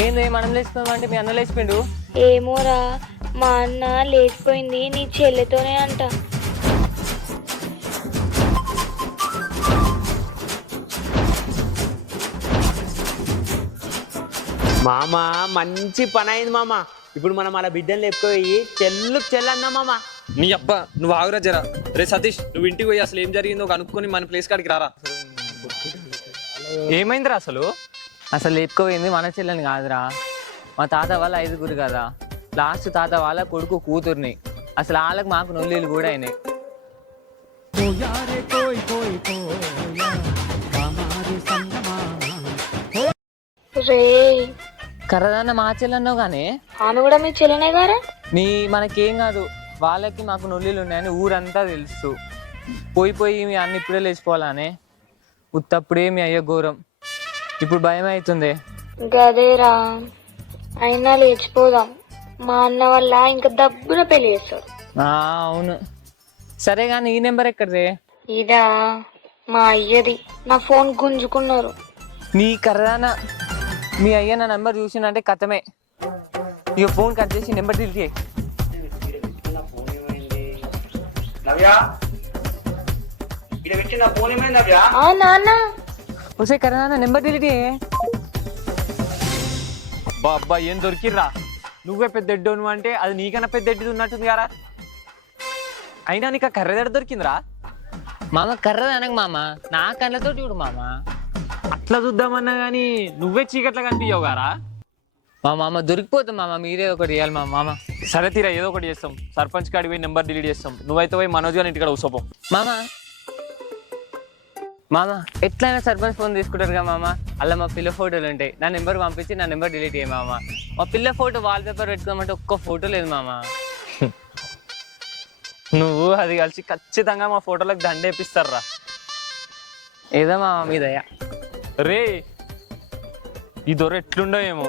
ఏంది మనం లేచిపోయాం అంటే మీ అన్న లేచిపోయిండు. ఏమోరా, మా అన్న లేచిపోయింది నీ చెల్లెతోనే అంట. మామ మంచి పని అయింది మామ. ఇప్పుడు మనం అలా బిడ్డలు లేపుకోయి చెల్లన్నా మామ. నీ అబ్బా నువ్వు ఆగురా జరా. రే సతీష్, నువ్వు ఇంటికి పోయి అసలు ఏం జరిగిందో కనుక్కొని మన ప్లేస్ కాడికి రారా. ఏమైందిరా అసలు? అసలు లేపుకోపోయింది మన చెల్లెని కాదురా, మా తాత వాళ్ళ 5గురు కదా. లాస్ట్ తాత వాళ్ళ కొడుకు కూతుర్ని. అసలు వాళ్ళకి మాకు నొల్లీలు కూడా అయినాయి. రే, కర్రదాన్న మా చెల్లెన్నావు కానీ ఆమె కూడా మీ చెల్లెనే గారా? మనకేం కాదు, వాళ్ళకి మాకు నొల్లీలు ఉన్నాయని ఊరంతా తెలుసు. పోయి మీ అన్న ఇప్పుడే లేచిపోవాలనే. ఉత్తప్పుడే మీ అయ్యో ఘోరం. ఇప్పుడు భయం అవుతుంది. గదేరా, అయినా లేచిపోదాం. మా అన్న వల్ల ఇంకా దబ్బున పెళ్లి చేస్తాడు. అవును. సరే కానీ ఈ నెంబర్ ఎక్కడిదే? ఇదా మా అయ్యది. నా ఫోన్ గుంజుకున్నారు. నీ కర్రదాన మీ అయ్య నా నెంబర్ చూసిందంటే కథమే. ఇక ఫోన్ కట్ చేసి నెంబర్ డిలీట్ చేయి. నాన్న వస్తే కర్రదాన నెంబర్ డిలీట్ చేయి. అబ్బా అబ్బా ఏం దొరికిర్రా. నువ్వే పెద్ద ఎడ్డోను అంటే అది నీకన్నా పెద్ద ఎడ్డి ఉన్నట్టుంది కదా. అయినా నీకు కర్రదెడ దొరికిందిరా? మామ కర్రదనకు మామ, నా కళ్ళతో చూడు మామ. అట్లా చూద్దామన్నా కానీ నువ్వే చీకట్లా కనిపించావు గారా. మా మామ దొరికిపోతాం మామ, మీరే ఒకటి చేయాలి మా మామ. సరే తీరా, ఏదో ఒకటి చేస్తాం. సర్పంచ్ కాడికి పోయి నెంబర్ డిలీట్ చేస్తాం. నువ్వైతే పోయి మనోజ్ గారి ఇంటికాడ కూసోపో. మామ ఎట్లయినా సర్పంచ్ ఫోన్ తీసుకుంటారు కదా మామ. అలా మా పిల్ల ఫోటోలు ఉంటాయి. నా నెంబర్ పంపించి నా నెంబర్ డిలీట్ చేయ మామ. మా పిల్ల ఫోటో వాల్ పేపర్ పెట్టుకోమంటే ఒక్క ఫోటో లేదు మామ. నువ్వు అది కలిసి ఖచ్చితంగా మా ఫోటోలకు దండేపిస్తారా. ఏదో మామ మీ దయ. రే ఈ దొర ఎట్లుండో ఏమో.